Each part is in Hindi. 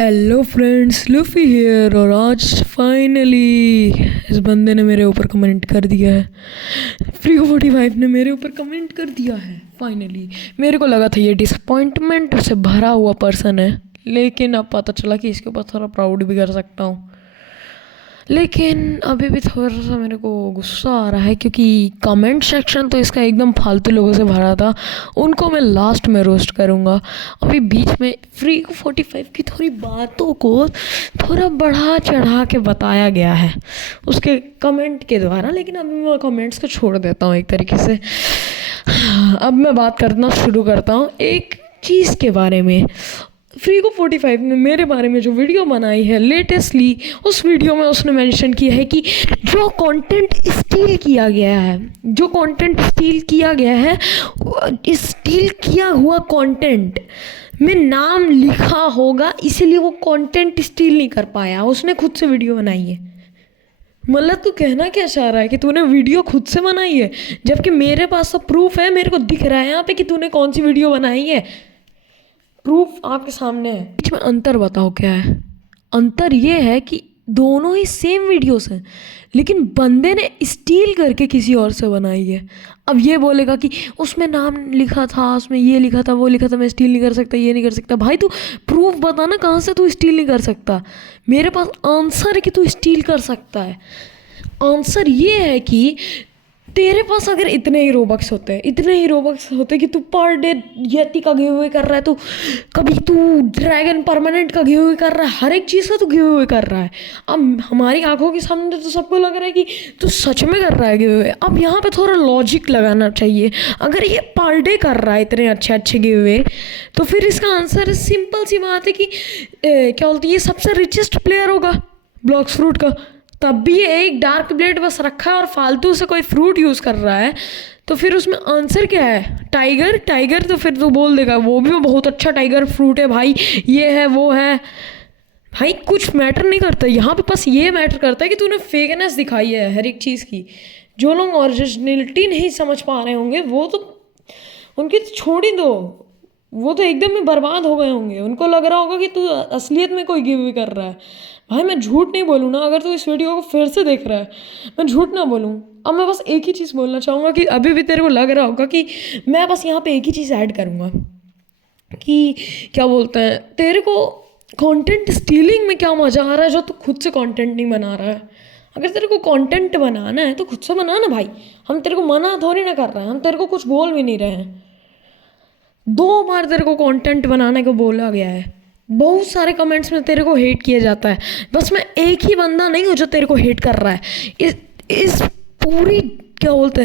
Hello friends, Luffy here. और आज फाइनली इस बंदे ने मेरे ऊपर कमेंट कर दिया है। Freako45 ने मेरे ऊपर कमेंट कर दिया है फाइनली। मेरे को लगा था ये डिसअपॉइंटमेंट से भरा हुआ पर्सन है, लेकिन अब पता चला कि इसके ऊपर थोड़ा प्राउड भी कर सकता हूँ। लेकिन अभी भी थोड़ा सा मेरे को गुस्सा आ रहा है, क्योंकि कमेंट सेक्शन तो इसका एकदम फालतू लोगों से भरा था। उनको मैं लास्ट में रोस्ट करूँगा। अभी बीच में Freako45 की थोड़ी बातों को थोड़ा बढ़ा चढ़ा के बताया गया है उसके कमेंट के द्वारा, लेकिन अभी मैं कमेंट्स को छोड़ देता हूँ एक तरीके से। अब मैं बात करना शुरू करता हूँ एक चीज़ के बारे में। Freako45 ने मेरे बारे में जो वीडियो बनाई है लेटेस्टली, उस वीडियो में उसने मेंशन किया है कि जो कंटेंट स्टील किया गया है, स्टील किया हुआ कंटेंट में नाम लिखा होगा, इसीलिए वो कंटेंट स्टील नहीं कर पाया। उसने खुद से वीडियो बनाई है। मतलब तू कहना क्या चाह रहा है कि तूने वीडियो खुद से बनाई है, जबकि मेरे पास तो प्रूफ है, मेरे को दिख रहा है यहाँ पे कि तूने कौन सी वीडियो बनाई है। प्रूफ आपके सामने है। बीच में अंतर बताओ क्या है? अंतर ये है कि दोनों ही सेम वीडियोस हैं, लेकिन बंदे ने स्टील करके किसी और से बनाई है। अब ये बोलेगा कि उसमें नाम लिखा था, उसमें ये लिखा था, वो लिखा था, मैं स्टील नहीं कर सकता, ये नहीं कर सकता। भाई तू प्रूफ बता ना, कहाँ से तू स्टील नहीं कर सकता। मेरे पास आंसर है कि तू स्टील कर सकता है। आंसर ये है कि तेरे पास अगर इतने ही रोबक्स होते कि तू पर डे यति का गिव अवे कर रहा है, तो कभी तू ड्रैगन परमानेंट का गिव अवे कर रहा है, हर एक चीज़ का तू गिव अवे कर रहा है। अब हमारी आंखों के सामने तो सबको लग रहा है कि तू सच में कर रहा है गिव अवे। अब यहाँ पे थोड़ा लॉजिक लगाना चाहिए। अगर ये पर डे कर रहा है इतने अच्छे अच्छे गिव अवे, तो फिर इसका आंसर सिंपल सी बात है कि क्या बोलते हैं, ये सबसे रिचेस्ट प्लेयर होगा ब्लॉक्स फ्रूट का। तब भी ये एक डार्क ब्लेड बस रखा है और फालतू से कोई फ्रूट यूज़ कर रहा है, तो फिर उसमें आंसर क्या है? टाइगर तो फिर तो बोल देगा वो भी बहुत अच्छा टाइगर फ्रूट है भाई, ये है वो है। भाई कुछ मैटर नहीं करता यहाँ पे, बस ये मैटर करता है कि तूने फेकनेस दिखाई है हर एक चीज़ की। जो लोग ओरिजिनलिटी नहीं समझ पा रहे होंगे वो तो उनकी तो छोड़ ही दो, वो तो एकदम ही बर्बाद हो गए होंगे। उनको लग रहा होगा कि तू असलियत में कोई गिव कर रहा है। भाई मैं झूठ नहीं बोलूँ ना, अगर तू इस वीडियो को फिर से देख रहा है, मैं झूठ ना बोलूँ। अब मैं बस एक ही चीज़ बोलना चाहूँगा कि अभी भी तेरे को लग रहा होगा कि मैं बस यहाँ पे एक ही चीज़ ऐड करूँगा कि क्या बोलते हैं, तेरे को कंटेंट स्टीलिंग में क्या मज़ा आ रहा है जो तू खुद से कंटेंट नहीं बना रहा है। अगर तेरे को कंटेंट बनाना है तो खुद से बना ना भाई। हम तेरे को मना थोड़ी ना कर रहे हैं, हम तेरे को कुछ बोल भी नहीं रहे हैं। 2 बार तेरे को कंटेंट बनाने को बोला गया है, बहुत सारे कमेंट्स में तेरे को हेट किया जाता है। बस मैं एक ही बंदा नहीं हूँ जो तेरे को हेट कर रहा है। इस पूरी क्या बोलते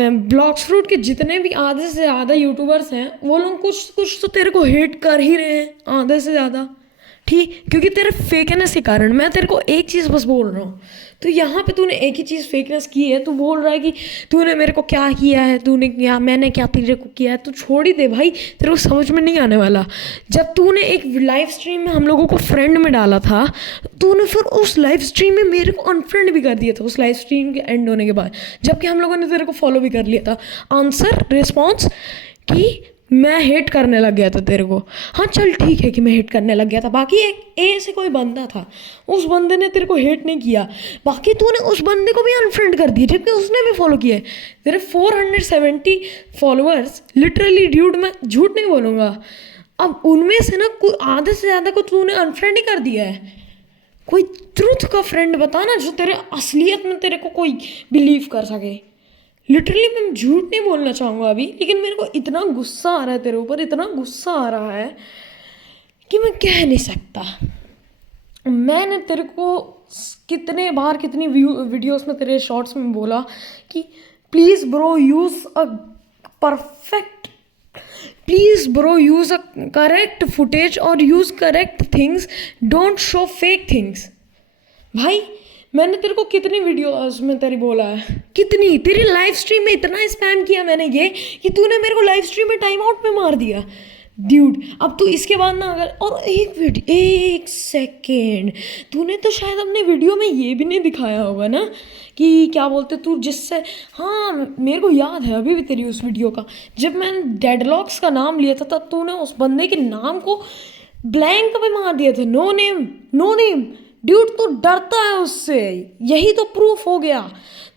हैं ब्लॉक्स फ्रूट के जितने भी आधे से ज़्यादा यूट्यूबर्स हैं, वो लोग कुछ कुछ तो तेरे को हेट कर ही रहे हैं आधे से ज़्यादा, ठीक, क्योंकि तेरे फेकनेस के कारण। मैं तेरे को एक चीज़ बस बोल रहा हूँ, तो यहाँ पे तूने एक ही चीज़ फेकनेस की है। तू बोल रहा है कि तूने मेरे को क्या किया है, तूने क्या, मैंने क्या तेरे को किया है। तू छोड़ ही दे भाई, तेरे को समझ में नहीं आने वाला। जब तूने एक लाइव स्ट्रीम में हम लोगों को फ्रेंड में डाला था, तूने फिर उस लाइव स्ट्रीम में मेरे को अनफ्रेंड भी कर दिया था उस लाइव स्ट्रीम के एंड होने के बाद, जबकि हम लोगों ने तेरे को फॉलो भी कर लिया था। आंसर रिस्पॉन्स कि मैं हेट करने लग गया था तेरे को। हाँ चल ठीक है कि मैं हेट करने लग गया था, बाकी एक ए से कोई बंदा था, उस बंदे ने तेरे को हेट नहीं किया, बाकी तूने उस बंदे को भी अनफ्रेंड कर दिया जबकि उसने भी फॉलो किया है। तेरे 470 फॉलोअर्स लिटरली ड्यूड, मैं झूठ नहीं बोलूँगा। अब उनमें से ना कोई आधे से ज़्यादा को तूने अनफ्रेंड ही कर दिया है। कोई ट्रुथ का फ्रेंड बता ना जो तेरे असलियत में तेरे को कोई बिलीव कर सके। लिटरली मैं झूठ नहीं बोलना चाहूँगा अभी, लेकिन मेरे को इतना गुस्सा आ रहा है तेरे ऊपर, इतना गुस्सा आ रहा है कि मैं कह नहीं सकता। मैंने तेरे को कितने बार कितनी वीडियोस में तेरे शॉर्ट्स में बोला कि please bro use a perfect, please bro use a correct footage और use correct things, don't show fake things. भाई मैंने तेरे को कितनी वीडियोस में तेरी बोला है, कितनी तेरी लाइव स्ट्रीम में इतना स्पैम किया मैंने ये कि तूने मेरे को लाइव स्ट्रीम में टाइम आउट में मार दिया ड्यूड। अब तू इसके बाद ना अगर और एक सेकेंड, तूने तो शायद अपने वीडियो में ये भी नहीं दिखाया होगा ना कि क्या बोलते तू जिससे, हाँ मेरे को याद है अभी भी तेरी उस वीडियो का, जब मैंने डेडलॉक्स का नाम लिया था तब तूने उस बंदे के नाम को ब्लैंक पे मार दिए थे, no name no name. Dude तू डरता है उससे, यही तो प्रूफ हो गया।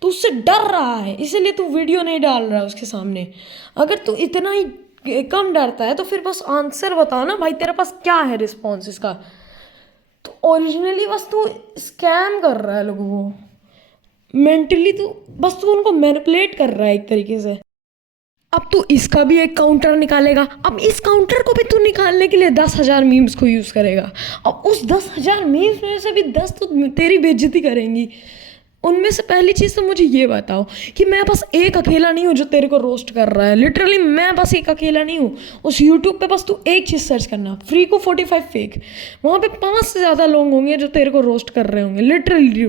तू उससे डर रहा है, इसीलिए तू वीडियो नहीं डाल रहा है उसके सामने। अगर तू इतना ही कम डरता है तो फिर बस आंसर बता ना भाई, तेरे पास क्या है रिस्पॉन्स इसका। तो ओरिजिनली बस तू स्कैम कर रहा है लोगों को, मेंटली तू उनको मैनिपुलेट कर रहा है एक तरीके से। अब तू इसका भी एक काउंटर निकालेगा, अब इस काउंटर को भी तू निकालने के लिए 10,000 मीम्स को यूज़ करेगा। अब उस 10,000 मीम्स में से भी 10 तो तेरी बेइज्जती करेंगी। उनमें से पहली चीज़ तो मुझे ये बताओ कि मैं बस एक अकेला नहीं हूँ जो तेरे को रोस्ट कर रहा है। लिटरली मैं बस एक अकेला नहीं हूँ। उस यूट्यूब पे बस तू एक चीज़ सर्च करना, फ्री को 45 फेक, वहाँ पे 5 से ज़्यादा लोग होंगे जो तेरे को रोस्ट कर रहे होंगे। लिटरली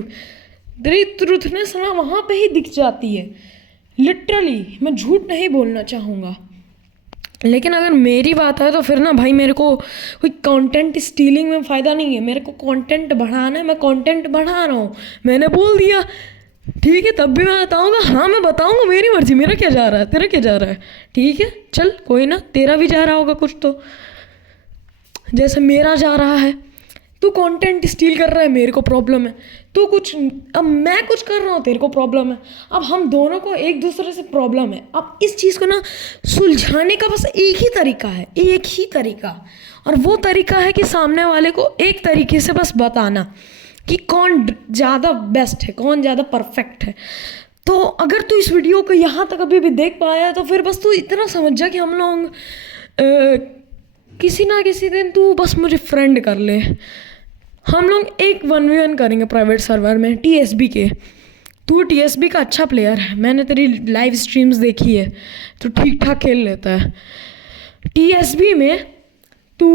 तेरी ट्रूथनेस ना वहाँ पे ही दिख जाती है। लिटरली मैं झूठ नहीं बोलना चाहूँगा। लेकिन अगर मेरी बात है तो फिर ना भाई, मेरे को कोई कंटेंट स्टीलिंग में फ़ायदा नहीं है। मेरे को कंटेंट बढ़ाना है, मैं कंटेंट बढ़ा रहा हूँ, मैंने बोल दिया ठीक है। तब भी मैं बताऊँगा, हाँ मैं बताऊँगा, मेरी मर्जी, मेरा क्या जा रहा है, तेरा क्या जा रहा है। ठीक है चल कोई ना, तेरा भी जा रहा होगा कुछ तो, जैसे मेरा जा रहा है। तू कंटेंट स्टील कर रहा है, मेरे को प्रॉब्लम है। तू कुछ, अब मैं कुछ कर रहा हूँ, तेरे को प्रॉब्लम है। अब हम दोनों को एक दूसरे से प्रॉब्लम है। अब इस चीज़ को ना सुलझाने का बस एक ही तरीका है, एक ही तरीका, और वो तरीका है कि सामने वाले को एक तरीके से बस बताना कि कौन ज़्यादा बेस्ट है, कौन ज़्यादा परफेक्ट है। तो अगर तू इस वीडियो को यहाँ तक अभी भी देख पाया है तो फिर बस तू इतना समझ जा कि हम लोग किसी ना किसी दिन तू बस मुझे फ्रेंड कर ले। हम लोग एक 1v1 करेंगे प्राइवेट सर्वर में TSB के। तू TSB का अच्छा प्लेयर है, मैंने तेरी लाइव स्ट्रीम्स देखी है, तो ठीक ठाक खेल लेता है। TSB में तू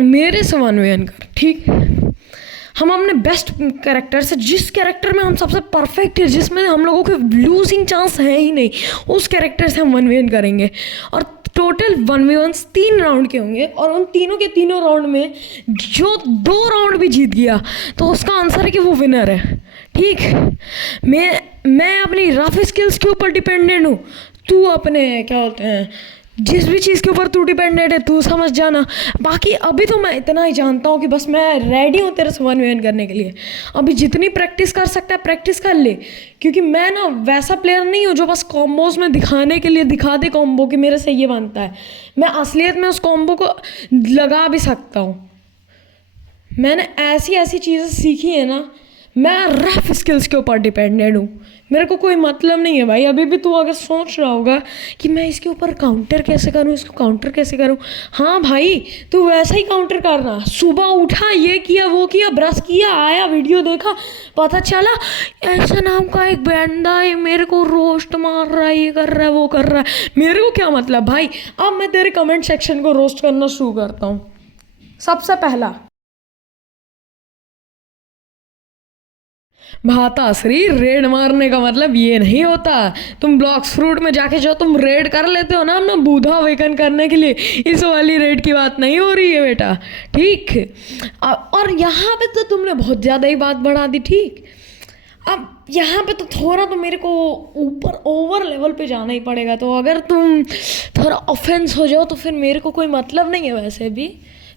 मेरे से 1v1 कर, ठीक। हम अपने बेस्ट कैरेक्टर से, जिस कैरेक्टर में हम सबसे परफेक्ट है, जिसमें हम लोगों के लूजिंग चांस है ही नहीं, उस कैरेक्टर से हम 1v1 करेंगे। और टोटल 1v1 3 राउंड के होंगे, और उन तीनों के तीनों राउंड में जो 2 राउंड भी जीत गया तो उसका आंसर है कि वो विनर है, ठीक। मैं अपनी रफ स्किल्स के ऊपर डिपेंडेंट हूँ, तू अपने क्या बोलते हैं, जिस भी चीज़ के ऊपर तू डिपेंडेंट है तू समझ जाना। बाकी अभी तो मैं इतना ही जानता हूँ कि बस मैं रेडी हूँ तेरे से 1v1 करने के लिए। अभी जितनी प्रैक्टिस कर सकता है प्रैक्टिस कर ले, क्योंकि मैं ना वैसा प्लेयर नहीं हूँ जो बस कॉम्बोज में दिखाने के लिए दिखा दे कॉम्बो कि मेरे से ये बनता है। मैं असलियत में उस कॉम्बो को लगा भी सकता हूँ। मैंने ऐसी ऐसी चीज़ें सीखी है ना, मैं रफ स्किल्स के ऊपर डिपेंडेंट हूँ। मेरे को कोई मतलब नहीं है भाई। अभी भी तू अगर सोच रहा होगा कि मैं इसके ऊपर काउंटर कैसे करूँ, इसको काउंटर कैसे करूँ, हाँ भाई तू वैसा ही काउंटर करना। सुबह उठा, ये किया वो किया, ब्रश किया, आया वीडियो देखा, पता चला ऐसा नाम का एक बंदा है मेरे को रोस्ट मार रहा है, ये कर रहा है वो कर रहा है। मेरे को क्या मतलब भाई। अब मैं तेरे कमेंट सेक्शन को रोस्ट करना शुरू करता हूँ। सबसे पहला, भाताश्री रेड मारने का मतलब ये नहीं होता। तुम ब्लॉक्स फ्रूट में जाके जो तुम रेड कर लेते हो ना अपना बूधा अवेकन करने के लिए, इस वाली रेड की बात नहीं हो रही है बेटा, ठीक। और यहाँ पे तो तुमने बहुत ज़्यादा ही बात बढ़ा दी, ठीक। अब यहाँ पे तो थोड़ा तो मेरे को ऊपर ओवर लेवल पे जाना ही पड़ेगा। तो अगर तुम थोड़ा ऑफेंस हो जाओ तो फिर मेरे को कोई मतलब नहीं है वैसे भी,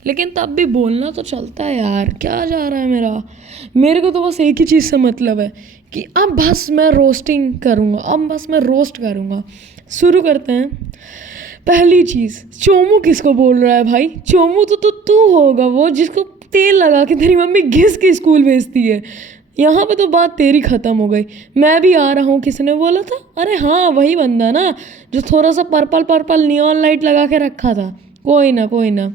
लेकिन तब भी बोलना तो चलता है यार, क्या जा रहा है मेरे को तो बस एक ही चीज़ से मतलब है कि अब बस मैं रोस्टिंग करूँगा, अब बस मैं रोस्ट करूँगा। शुरू करते हैं। पहली चीज़, चोमू किसको बोल रहा है भाई? चोमू तो तू होगा वो जिसको तेल लगा के तेरी मम्मी घिस के स्कूल भेजती है। यहाँ पे तो बात तेरी ख़त्म हो गई। मैं भी आ रहा हूँ किसने बोला था? अरे हाँ वही बंदा ना जो थोड़ा सा पर्पल पर्पल नियॉन लाइट लगा के रखा था। कोई ना,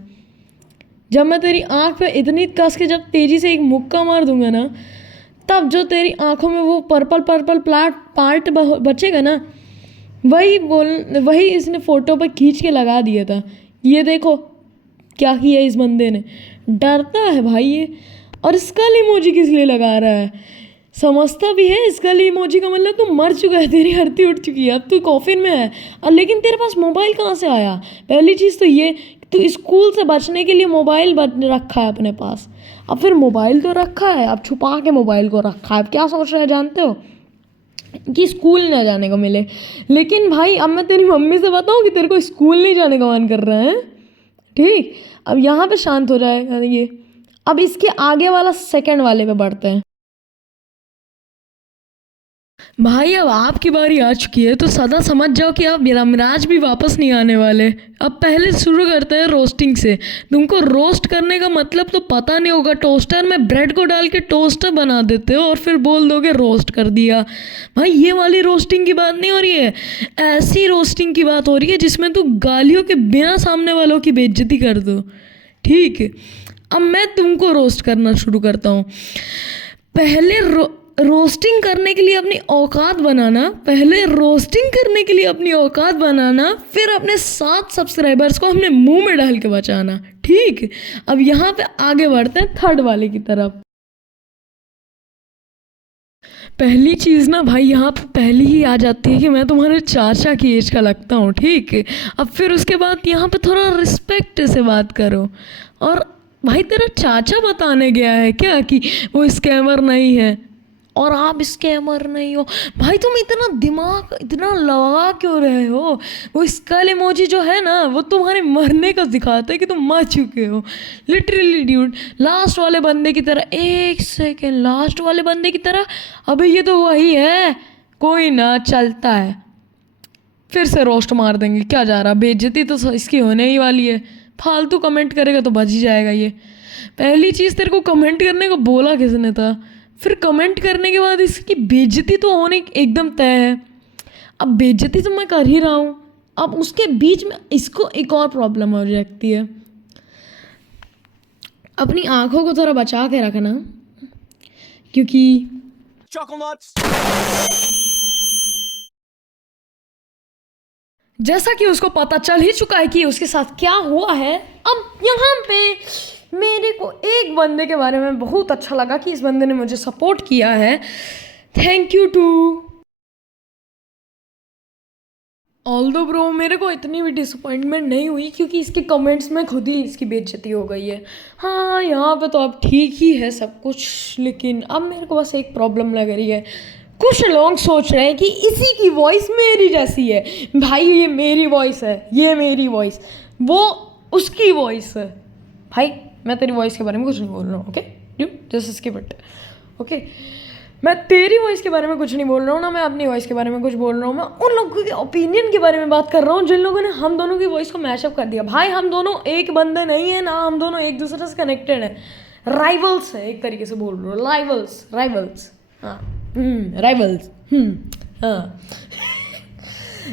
जब मैं तेरी आँख पे इतनी कस के जब तेज़ी से एक मुक्का मार दूंगा ना, तब जो तेरी आँखों में वो पर्पल पर्पल पार्ट बचेगा ना, वही इसने फ़ोटो पर खींच के लगा दिया था। ये देखो क्या किया इस बंदे ने। डरता है भाई ये। और स्कल इमोजी किस लिए लगा रहा है? समझता भी है स्कल इमोजी का मतलब तू मर चुका है, तेरी हड्डी उठ चुकी है, अब तू कॉफिन में है। और लेकिन तेरे पास मोबाइल कहाँ से आया? पहली चीज़ तो ये, तो स्कूल से बचने के लिए मोबाइल रखा है अपने पास। अब फिर मोबाइल तो रखा है, अब छुपा के मोबाइल को रखा है। अब क्या सोच रहे हैं जानते हो? कि स्कूल ना जाने को मिले। लेकिन भाई अब मैं तेरी मम्मी से बताऊँ कि तेरे को स्कूल नहीं जाने का मन कर रहा है, ठीक, अब यहाँ पे शांत हो जाएगा ये। अब इसके आगे वाला सेकंड वाले पे बढ़ते हैं। भाई अब आपकी बारी आ चुकी है, तो सदा समझ जाओ कि अब यमराज भी वापस नहीं आने वाले। अब पहले शुरू करते हैं रोस्टिंग से। तुमको रोस्ट करने का मतलब तो पता नहीं होगा। टोस्टर में ब्रेड को डाल के टोस्टर बना देते हो और फिर बोल दोगे रोस्ट कर दिया। भाई ये वाली रोस्टिंग की बात नहीं हो रही है, ऐसी रोस्टिंग की बात हो रही है जिसमें तू गालियों के बिना सामने वालों की बेइज्जती कर दो। ठीक है, अब मैं तुमको रोस्ट करना शुरू करता हूँ। पहले रोस्टिंग करने के लिए अपनी औकात बनाना, पहले रोस्टिंग करने के लिए अपनी औकात बनाना, फिर अपने 7 सब्सक्राइबर्स को अपने मुंह में डाल के बचाना। ठीक, अब यहाँ पे आगे बढ़ते हैं थर्ड वाले की तरफ। पहली चीज़ ना भाई यहाँ पे पहली ही आ जाती है कि मैं तुम्हारे चाचा की एज का लगता हूँ। ठीक, अब फिर उसके बाद यहाँ पे थोड़ा रिस्पेक्ट से बात करो। और भाई तेरा चाचा बताने गया है क्या कि वो स्कैमर नहीं है और आप स्कैमर नहीं हो? भाई तुम इतना दिमाग इतना लगा क्यों रहे हो? वो स्कल इमोजी जो है ना, वो तुम्हारे मरने का दिखाता है कि तुम मर चुके हो लिटरली ड्यूड। लास्ट वाले बंदे की तरह, एक सेकेंड, लास्ट वाले बंदे की तरह। अबे ये तो वही है, कोई ना, चलता है। फिर से रोस्ट मार देंगे, क्या जा रहा, बेइज्जती तो इसकी होने ही वाली है। फालतू कमेंट करेगा तो बच ही जाएगा ये। पहली चीज़, तेरे को कमेंट करने को बोला किसने था? फिर कमेंट करने के बाद इसकी बेइज्जती तो होने एकदम तय है। अब बेइज्जती तो मैं कर ही रहा हूँ, अब उसके बीच में इसको एक और प्रॉब्लम हो जाती है। अपनी आंखों को थोड़ा बचा के रखना, क्योंकि जैसा कि उसको पता चल ही चुका है कि उसके साथ क्या हुआ है। अब यहाँ पे मेरे को एक बंदे के बारे में बहुत अच्छा लगा कि इस बंदे ने मुझे सपोर्ट किया है। Thank you to although bro. मेरे को इतनी भी डिसअपॉइंटमेंट नहीं हुई क्योंकि इसके कमेंट्स में खुद ही इसकी बेइज्जती हो गई है। हाँ, यहाँ पे तो अब ठीक ही है सब कुछ, लेकिन अब मेरे को बस एक प्रॉब्लम लग रही है। कुछ लोग सोच रहे हैं कि इसी की वॉइस मेरी जैसी है। भाई ये मेरी वॉइस है, ये मेरी वॉइस, वो उसकी वॉइस है। भाई मैं तेरी वॉइस के बारे में कुछ नहीं बोल रहा हूँ, okay dude, just skip it. Okay, मैं तेरी वॉइस के बारे में कुछ नहीं बोल रहा हूँ ना, मैं अपनी वॉइस के बारे में कुछ बोल रहा हूँ। मैं उन लोगों के ओपिनियन के बारे में बात कर रहा हूँ जिन लोगों ने हम दोनों की वॉइस को मैशअप कर दिया। भाई हम दोनों एक बंदे नहीं है ना, हम दोनों एक दूसरे से कनेक्टेड हैं, राइवल्स है, एक तरीके से बोल रहा हूँ, राइवल्स। हाँ, राइवल्स। हाँ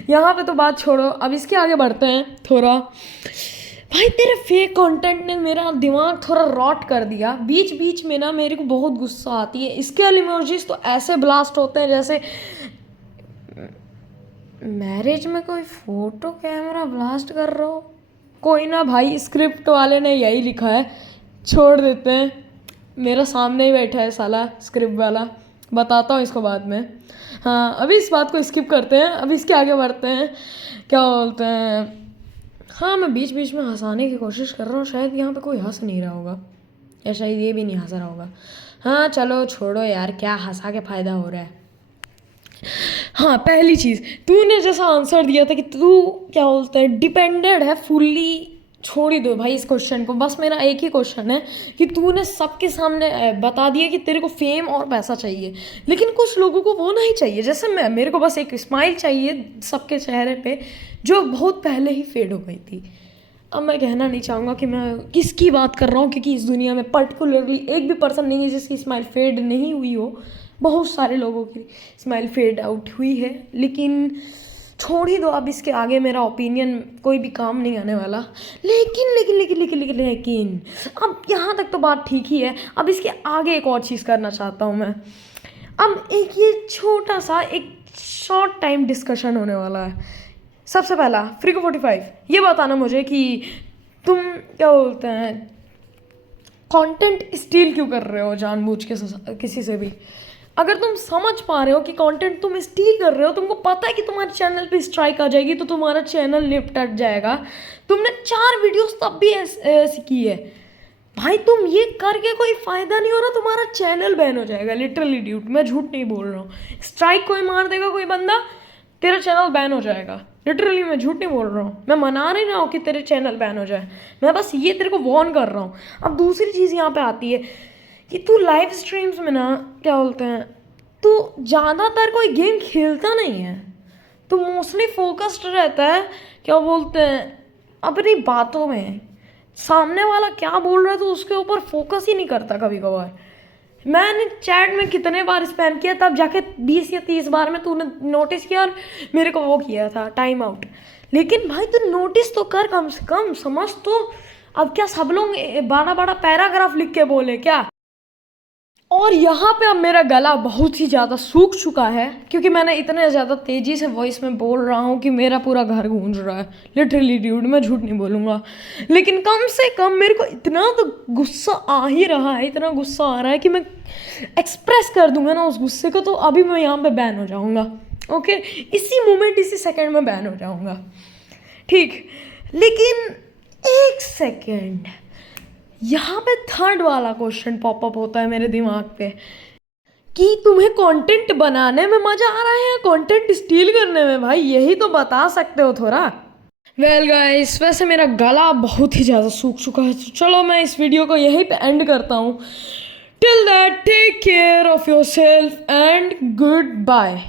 यहाँ पे तो बात छोड़ो, अब इसके आगे बढ़ते हैं थोड़ा। भाई तेरे फेक कंटेंट ने मेरा दिमाग थोड़ा रॉट कर दिया। बीच बीच में ना मेरे को बहुत गुस्सा आती है। इसके इमोजीज तो ऐसे ब्लास्ट होते हैं जैसे मैरिज में कोई फोटो कैमरा ब्लास्ट कर रहा हो। कोई ना भाई, स्क्रिप्ट वाले ने यही लिखा है, छोड़ देते हैं। मेरा सामने ही बैठा है साला स्क्रिप्ट वाला, बताता हूँ इसको बाद में। हाँ, अभी इस बात को स्किप करते हैं, अभी इसके आगे बढ़ते हैं। क्या बोलते हैं, हाँ मैं बीच बीच में हंसाने की कोशिश कर रहा हूँ, शायद यहाँ पे कोई हंस नहीं रहा होगा, या शायद ये भी नहीं हंस रहा होगा। हाँ चलो छोड़ो यार, क्या हंसा के फ़ायदा हो रहा है। हाँ, पहली चीज़, तूने जैसा आंसर दिया था कि तू क्या बोलते हैं डिपेंडेड है फुल्ली, छोड़ ही दो भाई इस क्वेश्चन को। बस मेरा एक ही क्वेश्चन है कि तूने सबके सामने बता दिया कि तेरे को फेम और पैसा चाहिए, लेकिन कुछ लोगों को वो नहीं चाहिए। जैसे मेरे को बस एक स्माइल चाहिए सबके चेहरे पे, जो बहुत पहले ही फेड हो गई थी। अब मैं कहना नहीं चाहूँगा कि मैं किसकी बात कर रहा हूँ, क्योंकि इस दुनिया में पर्टिकुलरली एक भी पर्सन नहीं है जिसकी स्माइल फेड नहीं हुई हो। बहुत सारे लोगों की स्माइल फेड आउट हुई है, लेकिन छोड़ ही दो। अब इसके आगे मेरा ओपिनियन कोई भी काम नहीं आने वाला। लेकिन अब यहाँ तक तो बात ठीक ही है। अब इसके आगे एक और चीज़ करना चाहता हूँ मैं। अब एक ये छोटा सा एक शॉर्ट टाइम डिस्कशन होने वाला है। सबसे पहला, फ्रीको 45, ये बताना मुझे कि तुम क्या बोलते हैं कंटेंट स्टील क्यों कर रहे हो जानबूझ के किसी से भी। अगर तुम समझ पा रहे हो कि कंटेंट तुम स्टील कर रहे हो, तुमको पता है कि तुम्हारे चैनल पे स्ट्राइक आ जाएगी तो तुम्हारा चैनल निपट जाएगा, तुमने 4 वीडियोस तब भी ऐसी की है, भाई तुम ये करके कोई फ़ायदा नहीं हो रहा, तुम्हारा चैनल बैन हो जाएगा लिटरली ड्यूड, मैं झूठ नहीं बोल रहा हूँ। स्ट्राइक कोई मार देगा कोई बंदा, तेरा चैनल बैन हो जाएगा। लिटरली मैं झूठ नहीं बोल रहा हूँ, मैं मना नहीं रहा हूँ कि तेरे चैनल बैन हो जाए, मैं बस ये तेरे को वार्न कर रहा हूँ। अब दूसरी चीज़ यहाँ पे आती है कि तू लाइव स्ट्रीम्स में ना क्या बोलते हैं, तू ज़्यादातर कोई गेम खेलता नहीं है, तू मोस्टली फोकस्ड रहता है क्या बोलते हैं अपनी बातों में, सामने वाला क्या बोल रहा है तो उसके ऊपर फोकस ही नहीं करता कभी कभार। मैंने चैट में कितने बार स्पैम किया, तब जाके 20 या 30 बार में तूने नोटिस किया और मेरे को वो किया था टाइम आउट। लेकिन भाई तू नोटिस तो कर, कम से कम समझ तो। अब क्या सब लोग बड़ा बड़ा पैराग्राफ लिख के बोले क्या? और यहाँ पे अब मेरा गला बहुत ही ज़्यादा सूख चुका है क्योंकि मैंने इतने ज़्यादा तेज़ी से वॉइस में बोल रहा हूँ कि मेरा पूरा घर गूंज रहा है लिटरली ड्यूड, मैं झूठ नहीं बोलूँगा। लेकिन कम से कम मेरे को इतना तो गुस्सा आ ही रहा है, इतना गुस्सा आ रहा है कि मैं एक्सप्रेस कर दूंगा ना उस गुस्से को, तो अभी मैं यहाँ पे बैन हो जाऊँगा। ओके, इसी मोमेंट इसी सेकेंड में बैन हो जाऊँगा, ठीक। लेकिन एक सेकेंड, यहाँ पे थर्ड वाला क्वेश्चन पॉपअप होता है मेरे दिमाग पे कि तुम्हें कंटेंट बनाने में मज़ा आ रहा है या कंटेंट स्टील करने में? भाई यही तो बता सकते हो थोड़ा। वेल गाइस, वैसे मेरा गला बहुत ही ज़्यादा सूख चुका है, तो चलो मैं इस वीडियो को यहीं पे एंड करता हूँ। Till that, take care of yourself and good bye.